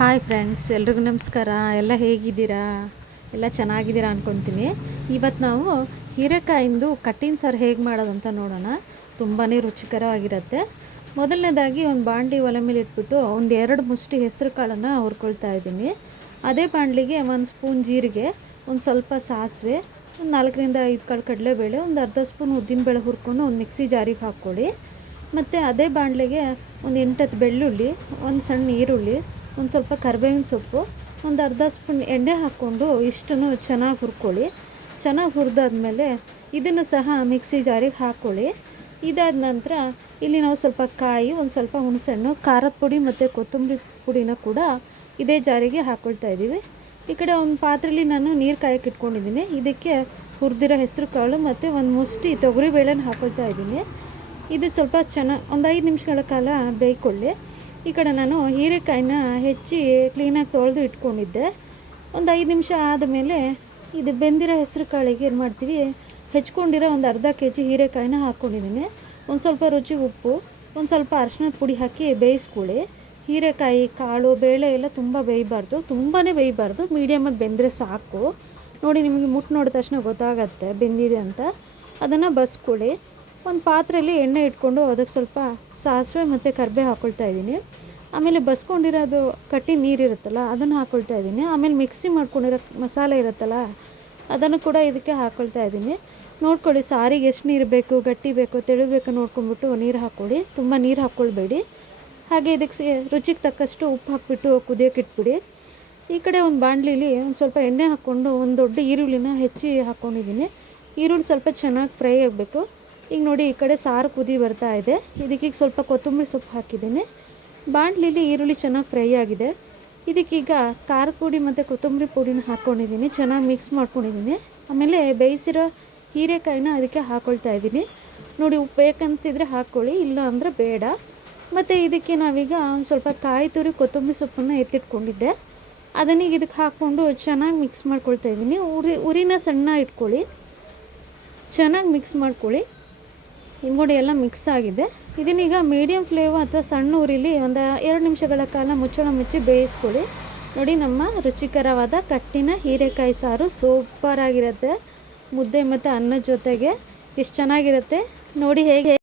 Hi friends, ಎಲ್ರಿಗೂ ನಮಸ್ಕಾರ. ಎಲ್ಲ ಹೇಗಿದ್ದೀರಾ? ಎಲ್ಲ ಚೆನ್ನಾಗಿದ್ದೀರಾ ಅಂದ್ಕೊತೀನಿ. ಇವತ್ತು ನಾವು ಹೀರೆಕಾಯಿಂದು ಕಟ್ಟಿನ ಸಾರು ಹೇಗೆ ಮಾಡೋದು ಅಂತ ನೋಡೋಣ. ತುಂಬಾ ರುಚಿಕರವಾಗಿರುತ್ತೆ. ಮೊದಲನೇದಾಗಿ ಒಂದು ಬಾಣಲಿ ಒಲೆ ಮೇಲೆ ಇಟ್ಬಿಟ್ಟು ಒಂದು 2 ಮುಷ್ಟಿ ಹೆಸರು ಕಾಳನ್ನು ಹುರ್ಕೊಳ್ತಾ ಇದ್ದೀನಿ. ಅದೇ ಬಾಣಲಿಗೆ 1 ಸ್ಪೂನ್ ಜೀರಿಗೆ, ಒಂದು ಸ್ವಲ್ಪ ಸಾಸಿವೆ, ಒಂದು 4ರಿಂದ 5 ಕಾಳು ಕಡಲೆಬೇಳೆ, ಒಂದು ಅರ್ಧ ಸ್ಪೂನ್ ಉದ್ದಿನಬೇಳೆ ಹುರ್ಕೊಂಡು ಒಂದು ಮಿಕ್ಸಿ ಜಾರಿಗೆ ಹಾಕ್ಕೊಳ್ಳಿ. ಮತ್ತು ಅದೇ ಬಾಣಲಿಗೆ ಒಂದು 8-10 ಬೆಳ್ಳುಳ್ಳಿ, ಒಂದು ಸಣ್ಣ ಈರುಳ್ಳಿ, ಒಂದು ಸ್ವಲ್ಪ ಕರಿಬೇವಿನ ಸೊಪ್ಪು, ಒಂದು ಅರ್ಧ ಸ್ಪೂನ್ ಎಣ್ಣೆ ಹಾಕ್ಕೊಂಡು ಇಷ್ಟನ್ನು ಚೆನ್ನಾಗಿ ಹುರ್ಕೊಳ್ಳಿ. ಚೆನ್ನಾಗಿ ಹುರಿದಾದ್ಮೇಲೆ ಇದನ್ನು ಸಹ ಮಿಕ್ಸಿ ಜಾರಿಗೆ ಹಾಕ್ಕೊಳ್ಳಿ. ಇದಾದ ನಂತರ ಇಲ್ಲಿ ನಾವು ಸ್ವಲ್ಪ ಕಾಯಿ, ಒಂದು ಸ್ವಲ್ಪ ಹುಣಸೆಹಣ್ಣು, ಖಾರದ ಪುಡಿ ಮತ್ತು ಕೊತ್ತಂಬರಿ ಪುಡಿನ ಕೂಡ ಇದೇ ಜಾರಿಗೆ ಹಾಕ್ಕೊಳ್ತಾ ಇದ್ದೀವಿ. ಈ ಕಡೆ ಒಂದು ಪಾತ್ರೆಯಲ್ಲಿ ನಾನು ನೀರು ಕಾಯಕ್ಕೆ ಇಟ್ಕೊಂಡಿದ್ದೀನಿ. ಇದಕ್ಕೆ ಹುರಿದಿರೋ ಹೆಸರು ಕಾಳು ಮತ್ತು ಒಂದು ಮುಷ್ಟಿ ತೊಗರಿಬೇಳೆನ ಹಾಕ್ಕೊಳ್ತಾ ಇದ್ದೀನಿ. ಇದು ಸ್ವಲ್ಪ ಚೆನ್ನಾಗಿ ಒಂದು 5 ನಿಮಿಷಗಳ ಕಾಲ ಬೇಯ್ಕೊಳ್ಳಿ. ಈ ಕಡೆ ನಾನು ಹೀರೆಕಾಯಿನ ಹೆಚ್ಚಿ ಕ್ಲೀನಾಗಿ ತೊಳೆದು ಇಟ್ಕೊಂಡಿದ್ದೆ. ಒಂದು 5 ನಿಮಿಷ ಆದಮೇಲೆ ಇದು ಬೆಂದಿರೋ ಹೆಸರು ಕಾಳಿಗೆ ಏನು ಮಾಡ್ತೀವಿ, ಹೆಚ್ಕೊಂಡಿರೋ ಒಂದು ಅರ್ಧ ಕೆಜಿ ಹೀರೆಕಾಯಿನ ಹಾಕ್ಕೊಂಡಿದ್ದೀನಿ. ಒಂದು ಸ್ವಲ್ಪ ರುಚಿಗೆ ಉಪ್ಪು, ಒಂದು ಸ್ವಲ್ಪ ಅರಿಶಿಣದ ಪುಡಿ ಹಾಕಿ ಬೇಯಿಸ್ಕೊಳ್ಳಿ. ಹೀರೆಕಾಯಿ, ಕಾಳು, ಬೇಳೆ ಎಲ್ಲ ತುಂಬ ಬೇಯಬಾರ್ದು, ತುಂಬಾ ಬೇಯಬಾರ್ದು, ಮೀಡಿಯಮಾಗಿ ಬೆಂದರೆ ಸಾಕು. ನೋಡಿ, ನಿಮಗೆ ಮುಟ್ಟು ನೋಡಿದ ತಕ್ಷಣ ಗೊತ್ತಾಗತ್ತೆ ಬೆಂದಿದೆ ಅಂತ. ಅದನ್ನು ಬಸ್ಕೊಳ್ಳಿ. ಒಂದು ಪಾತ್ರೆಯಲ್ಲಿ ಎಣ್ಣೆ ಇಟ್ಕೊಂಡು ಅದಕ್ಕೆ ಸ್ವಲ್ಪ ಸಾಸಿವೆ ಮತ್ತು ಕರಿಬೇವು ಹಾಕ್ಕೊಳ್ತಾ ಇದ್ದೀನಿ. ಆಮೇಲೆ ಬಸ್ಕೊಂಡಿರೋದು ಕಟ್ಟಿ ನೀರಿರುತ್ತಲ್ಲ ಅದನ್ನು ಹಾಕ್ಕೊಳ್ತಾ ಇದ್ದೀನಿ. ಆಮೇಲೆ ಮಿಕ್ಸಿ ಮಾಡ್ಕೊಂಡಿರೋ ಮಸಾಲೆ ಇರುತ್ತಲ್ಲ ಅದನ್ನು ಕೂಡ ಇದಕ್ಕೆ ಹಾಕ್ಕೊಳ್ತಾ ಇದ್ದೀನಿ. ನೋಡ್ಕೊಳ್ಳಿ, ಸಾರಿಗೆ ಎಷ್ಟು ನೀರು ಬೇಕು, ಗಟ್ಟಿ ಬೇಕು, ತೆಳುಬೇಕು ನೋಡ್ಕೊಂಡ್ಬಿಟ್ಟು ನೀರು ಹಾಕ್ಕೊಳ್ಳಿ. ತುಂಬ ನೀರು ಹಾಕ್ಕೊಳ್ಬೇಡಿ. ಹಾಗೆ ಇದಕ್ಕೆ ರುಚಿಗೆ ತಕ್ಕಷ್ಟು ಉಪ್ಪು ಹಾಕ್ಬಿಟ್ಟು ಕುದಿಯೋಕೆ ಇಟ್ಬಿಡಿ. ಈ ಕಡೆ ಒಂದು ಬಾಣಲಿಲಿ ಒಂದು ಸ್ವಲ್ಪ ಎಣ್ಣೆ ಹಾಕ್ಕೊಂಡು ಒಂದು ದೊಡ್ಡ ಈರುಳ್ಳಿನ ಹೆಚ್ಚಿ ಹಾಕ್ಕೊಂಡಿದ್ದೀನಿ. ಈರುಳ್ಳಿ ಸ್ವಲ್ಪ ಚೆನ್ನಾಗಿ ಫ್ರೈ ಆಗಬೇಕು. ಈಗ ನೋಡಿ, ಈ ಕಡೆ ಸಾರು ಕುದಿ ಬರ್ತಾ ಇದೆ. ಇದಕ್ಕೀಗ ಸ್ವಲ್ಪ ಕೊತ್ತಂಬರಿ ಸೊಪ್ಪು ಹಾಕಿದ್ದೀನಿ. ಬಾಣಲಿಲಿ ಈರುಳ್ಳಿ ಚೆನ್ನಾಗಿ ಫ್ರೈ ಆಗಿದೆ. ಇದಕ್ಕೀಗ ಖಾರದ ಪುಡಿ ಮತ್ತು ಕೊತ್ತಂಬರಿ ಪುಡಿನ ಹಾಕ್ಕೊಂಡಿದ್ದೀನಿ, ಚೆನ್ನಾಗಿ ಮಿಕ್ಸ್ ಮಾಡ್ಕೊಂಡಿದ್ದೀನಿ. ಆಮೇಲೆ ಬೇಯಿಸಿರೋ ಹೀರೆಕಾಯಿನ ಅದಕ್ಕೆ ಹಾಕ್ಕೊಳ್ತಾ ಇದ್ದೀನಿ. ನೋಡಿ, ಉಪ್ಪು ಬೇಕನ್ನಿಸಿದ್ರೆ ಹಾಕ್ಕೊಳ್ಳಿ, ಇಲ್ಲ ಅಂದರೆ ಬೇಡ. ಮತ್ತು ಇದಕ್ಕೆ ನಾವೀಗ ಒಂದು ಸ್ವಲ್ಪ ಕಾಯಿ ತುರಿ ಕೊತ್ತಂಬರಿ ಸೊಪ್ಪನ್ನು ಎತ್ತಿಟ್ಕೊಂಡಿದ್ದೆ, ಅದನ್ನೀಗ ಇದಕ್ಕೆ ಹಾಕ್ಕೊಂಡು ಚೆನ್ನಾಗಿ ಮಿಕ್ಸ್ ಮಾಡ್ಕೊಳ್ತಾ ಇದ್ದೀನಿ. ಉರಿನ ಸಣ್ಣ ಇಟ್ಕೊಳ್ಳಿ, ಚೆನ್ನಾಗಿ ಮಿಕ್ಸ್ ಮಾಡ್ಕೊಳ್ಳಿ. ಇದು ನೋಡಿ, ಎಲ್ಲ ಮಿಕ್ಸ್ ಆಗಿದೆ. ಇದನ್ನೀಗ ಮೀಡಿಯಮ್ ಫ್ಲೇಮ್ ಅಥವಾ ಸಣ್ಣ ಉರಿಲಿ ಒಂದು 2 ನಿಮಿಷಗಳ ಕಾಲ ಮುಚ್ಚಳ ಮುಚ್ಚಿ ಬೇಯಿಸ್ಕೊಳ್ಳಿ. ನೋಡಿ, ನಮ್ಮ ರುಚಿಕರವಾದ ಕಟ್ಟಿನ ಹೀರೆಕಾಯಿ ಸಾರು ಸೂಪರಾಗಿರುತ್ತೆ. ಮುದ್ದೆ ಮತ್ತು ಅನ್ನದ ಜೊತೆಗೆ ಎಷ್ಟು ಚೆನ್ನಾಗಿರುತ್ತೆ ನೋಡಿ. ಹೇಗೆ